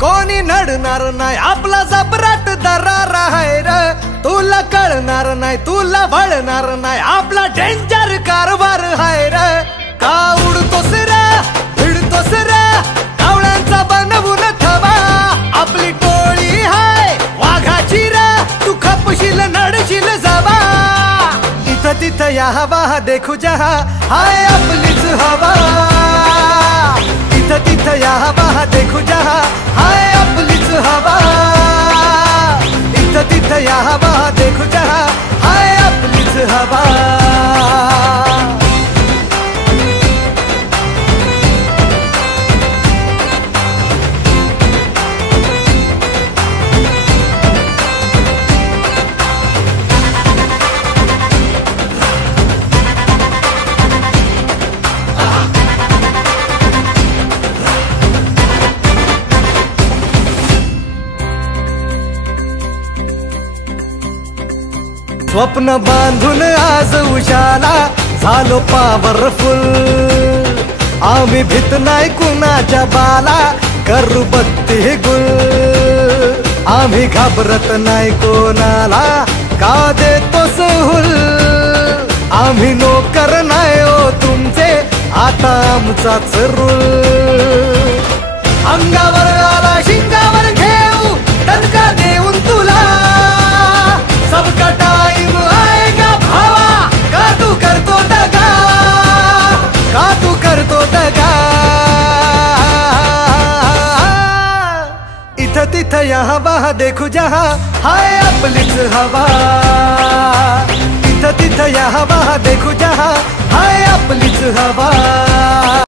कोणी नडणार नाही आपला जबराट दरार आहे रे तुला कळणार नाही तुला वळणार नाही आपला डेंजर कारभार आहे रे का उडतोस रे भिडतोस रे कावळ्यांचा बनवून थवा आपली टोळी हाय वाघाची रे तू खपशील नडशील जावा इथं तिथं या हवा देखू जहा हाय आपलीच हवा इथं तिथं या हवा देखू जहा हाय आपलीच हवा इथं तिथं या हवा देखू जहा हाय आपलीच हवा स्वप्न बांधून आज उजाला झालो पॉवरफुल आम्ही भीत नाही कुणाच्या बाला करू बत्ती गुल आम्ही घाबरत नाही कोणाला का देतो सहूल आम्ही नोकर नाही ओ तुमचे आता आमचाच रूल अंगावर आला शिंगावर घेऊ दणका देऊन तुला सबका टाइम आएगा भावा का तू करतो दगा का तू करतो दगा इथं तिथं या हवा देखू जहा हाय आपलीच हवा इथं तिथं या हवा देखू जहा हाय आपलीच हवा